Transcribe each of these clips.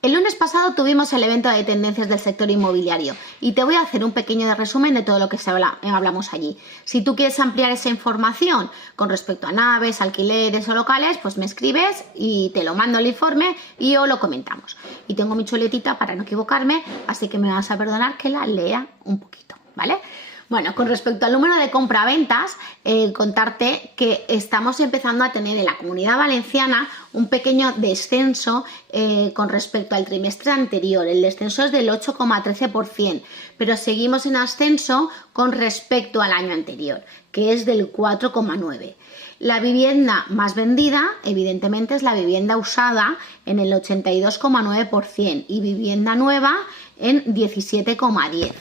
El lunes pasado tuvimos el evento de tendencias del sector inmobiliario y te voy a hacer un pequeño resumen de todo lo que hablamos allí. Si tú quieres ampliar esa información con respecto a naves, alquileres o locales, pues me escribes y te lo mando el informe y o lo comentamos. Y tengo mi chuletita para no equivocarme, así que me vas a perdonar que la lea un poquito, ¿vale? Bueno, con respecto al número de compraventas, contarte que estamos empezando a tener en la Comunidad Valenciana un pequeño descenso con respecto al trimestre anterior. El descenso es del 8,13%, pero seguimos en ascenso con respecto al año anterior, que es del 4,9%. La vivienda más vendida, evidentemente, es la vivienda usada en el 82,9% y vivienda nueva en 17,10%.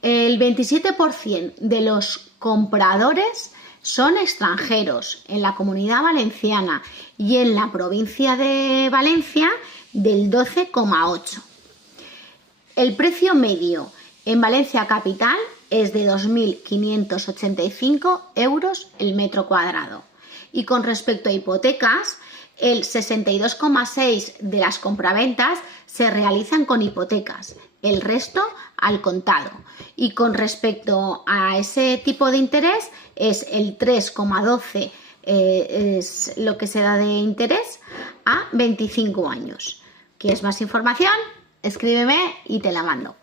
El 27% de los compradores son extranjeros en la Comunidad Valenciana y en la provincia de Valencia del 12,8%. El precio medio en Valencia Capital es de 2.585 euros el metro cuadrado. Y con respecto a hipotecas, el 62,6% de las compraventas se realizan con hipotecas, el resto al contado. Y con respecto a ese tipo de interés, es el 3,12% es lo que se da de interés a 25 años. ¿Quieres más información? Escríbeme y te la mando.